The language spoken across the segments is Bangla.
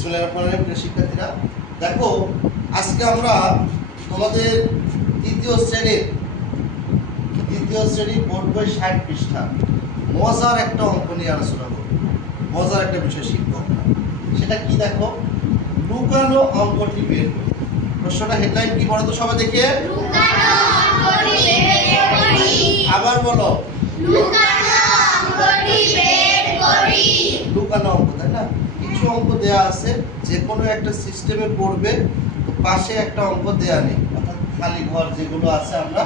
বিসমিল্লাহির রহমানির রহিম। প্রিয় শিক্ষার্থীরা, দেখো আজকে আমরা তোমাদের দ্বিতীয় শ্রেণীর বোর্ড বই 60 পৃষ্ঠা মজার একটা অঙ্ক নিয়ে আলোচনা করব। মজার একটা বিষয় শিখব। সেটা কি দেখো, লুকানো অঙ্কটি বের করি। প্রশ্নটা হেডলাইন কি বলো তো সবাই দেখে? লুকানো অঙ্কটি বের করি। আবার বলো, লুকানো অঙ্কটি বের করি। লুকানো অঙ্ক, তাই না? কিছু অঙ্ক দেয়া আছে, যে কোনো একটা সিস্টেমে পড়বে, তো পাশে একটা অঙ্ক দেয়া নেই, অর্থাৎ খালি ঘর যেগুলো আছে আমরা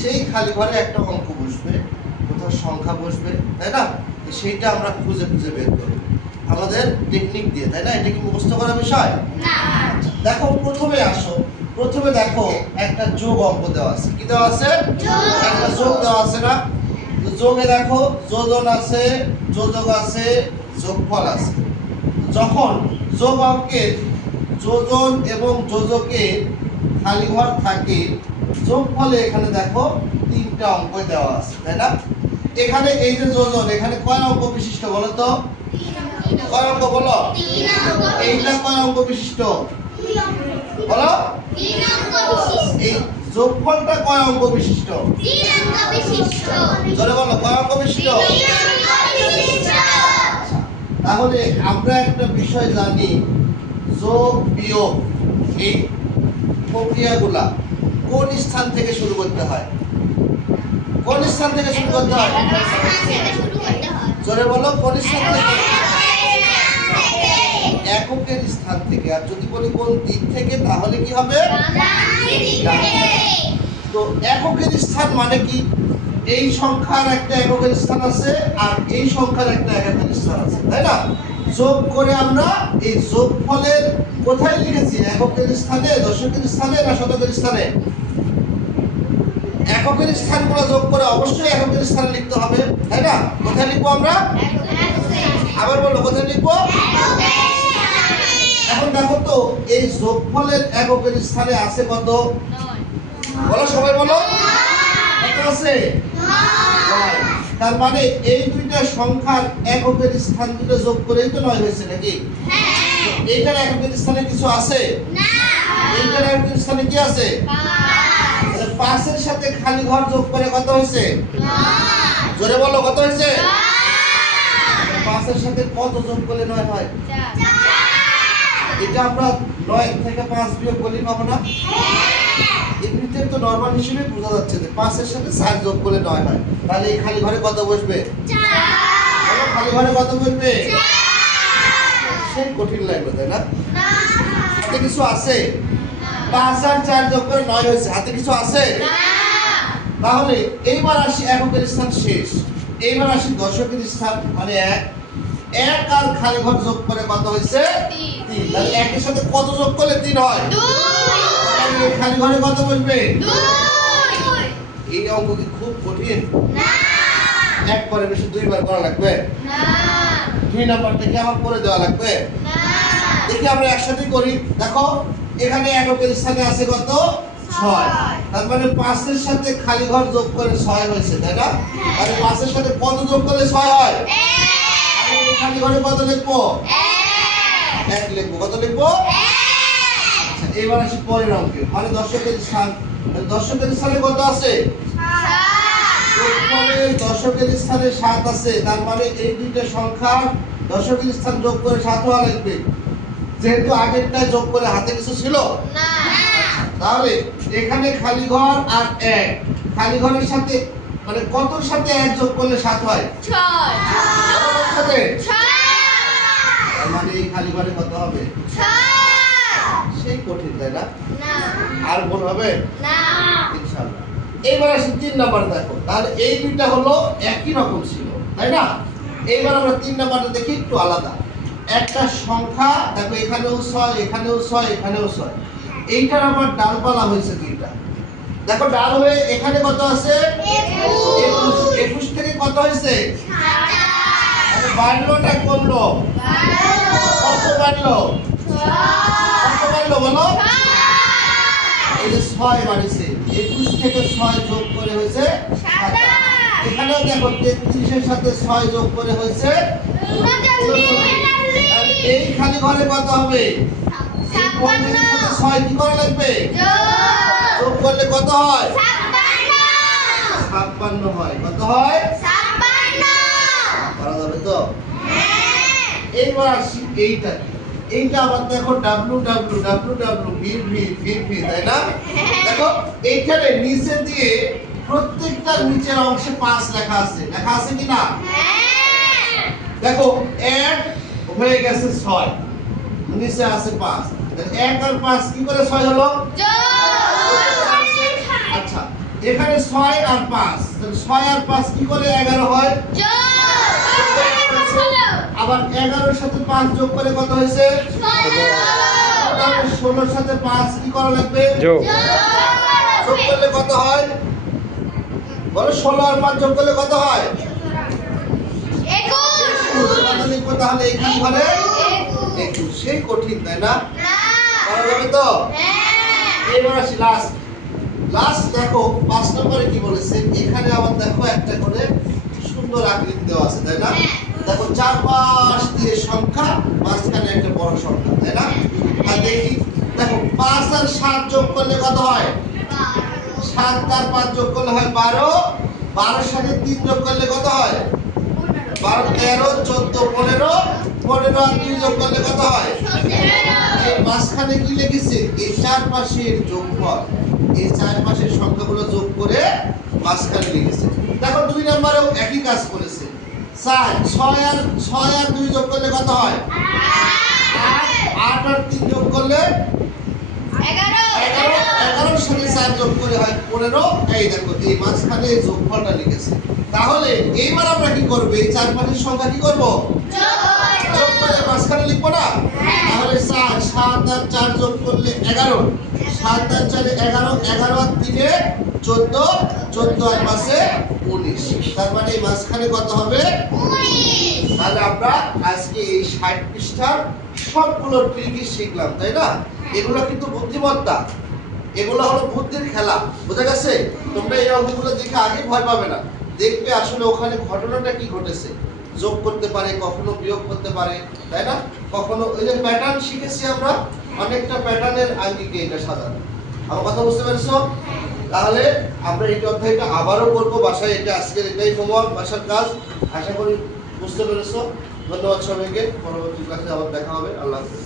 সেই খালি ঘরে একটা অঙ্ক বসবে, কোথাও সংখ্যা বসবে, তাই না? সেইটা আমরা খুঁজে খুঁজে বের করব আমাদের টেকনিক দিয়ে, তাই না? এটা কি মুখস্থ করার বিষয় না। দেখো প্রথমে আসো, প্রথমে দেখো একটা যোগ অঙ্ক দেওয়া আছে। কি দেওয়া আছে? একটা যোগ দেওয়া আছে না? তো যোগে দেখো যোজন আছে, যোজক আছে, যোগফল আছে। যখন যোগ অঙ্কের যোজন এবং যোজকের খালি ঘর থাকে, যোগফলে এখানে দেখো তিনটা অঙ্ক দেওয়া আছে, তাই না? এখানে এই যে যোজন, এখানে কয় অঙ্ক বিশিষ্ট বলো তো? কয় অঙ্ক বলো? এইটা কয় অঙ্ক বিশিষ্ট বলো? এই যোগফলটা কয় অঙ্ক বিশিষ্ট? জোরে বলো, কয় অঙ্ক বিশিষ্ট? তাহলে আমরা একটা বিষয় জানি, যোগ বিয়োগ এই প্রক্রিয়াগুলা কোন স্থান থেকে শুরু করতে হয়? কোন স্থান থেকে শুরু করতে হয়? জোরে বলো, কোন স্থান থেকে? এককের স্থান থেকে। আর যদি বলি কোন দিক থেকে, তাহলে কি হবে? তো এককের স্থান মানে কি? এই সংখ্যার একটা এককের স্থান আছে, আর এই সংখ্যার একটা এককের স্থান আছে, তাই না? যোগ করে আমরা এই যোগফলের কোথায় লিখেছি? এককের স্থানে, দশকের স্থানে না শতকের স্থানে? এককের স্থানগুলো যোগ করে অবশ্যই এককের স্থানে লিখতে হবে, তাই না? কোথায় লিখবো আমরা? আবার বলো, কোথায় লিখবো? এখন দেখো তো এই যোগফলের এককের স্থানে আছে কত? বলো সবাই, বলো কত আছে? তার মানে এই দুইটা সংখ্যার এককের স্থান দুটো যোগ করেই তো 9 হয়েছে, নাকি? এইটার এককের স্থানে কিছু আছে? এইটার এককের স্থানে কি আছে? 5 এর সাথে খালি ঘর যোগ করে কত হয়েছে? জোরে বলো, কত হয়েছে? 5 এর সাথে কত যোগ করলে 9 হয়? এটা আমরা 9 থেকে 5 বিয়োগ করলে পাবো না? এমনিতে তো নরমাল হিসেবে বোঝা যাচ্ছে যে 5 এর সাথে 4 যোগ করলে 9 হয়। তাহলে এই খালি ঘরে কত বসবে? 4। খালি ঘরে কত বসবে? 4। সেই কঠিন লাগবে, তাই না? হাতে কিছু আছে? 5 আর 4 যোগ করে 9 হয়েছে। হাতে কিছু আছে? তাহলে এইবার আসি এককের স্থান শেষ, এইবার আসি দশকের স্থান, মানে 1 আর খালি ঘর যোগ করে কত হয়েছে? 3। তাহলে 1 এর সাথে কত যোগ করলে 3 হয়? 2। তাহলে খালি ঘরে কত বসবে? 2। এই অঙ্ক কি খুব কঠিন? না। একবারে বেশি দুইবার করা লাগবে? না। 2 নাম্বারটা কি আমার করে দেওয়া লাগবে? না। দেখি আমরা একসাথে করি। দেখো এখানে এককের স্থানে আছে কত? 6। তার মানে 5 এর সাথে খালি ঘর যোগ করে 6 হয়েছে, তাই না? তাহলে 5 এর সাথে কত যোগ করলে 6 হয়? 1। খালি ঘরে কত লিখবো? 1 লিখবো। কত লিখবো? 1। আচ্ছা, এবার আসি পরের অঙ্কে, মানে দশকের স্থান। দশকের স্থানে কত আছে? 7। দশকের স্থানে 7 আছে, তার মানে এই দুইটা সংখ্যা দশকের স্থান যোগ করে 7 হওয়া লাগবে। যেহেতু আগেরটা যোগ করে হাতে কিছু ছিল না, তাহলে এখানে খালি ঘর আর 1, খালি ঘরের সাথে মানে কতর সাথে 1 যোগ করলে 7 হয়? 6। কতর সাথে? 6। তার মানে এই খালি ঘরে কত হবে? 6। সেই কঠিন, তাই না? না। আর ভুল হবে না ইনশাআল্লাহ। এইবার আসি 3 নাম্বার। দেখো তাহলে এই দুইটা হলো একই রকম ছিল, তাই না? এইবার আমরা 3 নাম্বারটা দেখি একটু আলাদা। একটা সংখ্যা দেখো, এখানেও 6, এখানেও 6, এখানেও 6। এইটার আবার ডালপালা হয়েছে দুইটা। দেখো ডাল হয়ে এখানে কত আছে? 21 থেকে কত হয়েছে? 27। বাড়লো না কমলো? কত বাড়লো? কত বাড়লো বলো? এই যে 6 বাড়ছে। 21 থেকে 6 যোগ করে হয়েছে 27। এখানেও দেখো 33 এর সাথে 6 যোগ করে হয়েছে 39। এই খালি ঘরে কত হবে? এই 35 এর সাথে 6 কি করা লাগবে? যোগ করলে কত হয়? 56 হয়। কত হয়? 56 করা যাবে তো? হ্যাঁ। এইবার আসি এইটা কি? এইটা আবার দেখো www তাই না? দেখো এইখানে নিচে দিয়ে প্রত্যেকটার নিচের অংশে 5 লেখা আছে। লেখা আছে কি না? হ্যাঁ। দেখো 1 হয়ে গেছে 6, নিচে আছে 5। তাহলে 1 আর 5 কি করে 6 হলো? আচ্ছা, এখানে 6 আর 5, তাহলে 6 আর 5 কি করে 11 হয়? আবার 11 এর সাথে 5 যোগ করে কত হয়েছে? 16। তাহলে 16 এর সাথে 5 কি করা লাগবে? যোগ করলে কত হয়? বলো 16 আর 5 যোগ করলে কত হয়? 21। তাহলে এখানে ঘরে 21। সেই কঠিন তাই না? করা যাবে তো? এবার আসি লাস্ট দেখো 5 নম্বরে কি বলেছে? এখানে আবার দেখো একটা করে সুন্দর আকৃতি দেওয়া আছে তাই না? দেখো চারপাশ দিয়ে সংখ্যা, মাঝখানে একটা বড় সংখ্যা তাই না? আর দেখি দেখো 5 আর 7 যোগ করলে কত হয়? 7 আর 5 যোগ করলে হয় 12। 12 এর সাথে 3 যোগ করলে কত হয়? 12 13 14 15। 15 আর 2 যোগ করলে কত হয়? 17। এই মাঝখানে কি লিখেছে? এই চারপাশের যোগফল, এই চারপাশের সংখ্যাগুলো যোগ করে মাঝখানে লিখেছে। দেখো 2 নম্বরেও একই কাজ করেছে। 6 আর 2 যোগ করলে কত হয়? 8 আর 3 যোগ করলে 11। 11 এর সাথে 4 যোগ করে হয় 15। এই দেখো এই মাঝখানে এই যোগফলটা লিখেছে। তাহলে এইবার আমরা কি করব? এই চারপাশের সংখ্যা কি করব? যোগ করে মাঝখানে লিখব না? তাহলে 7 আর 4 যোগ করলে 11। 7 আর 4 11, 11 আর 3 14, 14 আর 5 19। তার মানে এই মাঝখানে কত হবে? 19। তাহলে আমরা আজকে এই 60 পৃষ্ঠার সবগুলো ট্রিকই শিখলাম তাই না? এগুলো কিন্তু বুদ্ধিমত্তা, এগুলো হলো বুদ্ধির খেলা। বোঝা গেছে? তোমরা এই অঙ্কগুলো দেখে আগে ভয় পাবে না, দেখবে আসলে ওখানে ঘটনাটা কি ঘটেছে। যোগ করতে পারে, কখনো বিয়োগ করতে পারে তাই না? কখনো ওই যে প্যাটার্ন শিখেছি আমরা, অনেকটা প্যাটার্নের আঙ্গিকে এটা সাজানো। আমার কথা বুঝতে পেরেছো? তাহলে আমরা এই অধ্যায়টা আবারও করব বাসায়। এটা আজকের এটাই হোমওয়ার্ক, বাসার কাজ। আশা করি বুঝতে পেরেছো। ধন্যবাদ সবাইকে। পরবর্তী ক্লাসে আবার দেখা হবে। আল্লাহ হাফেজ।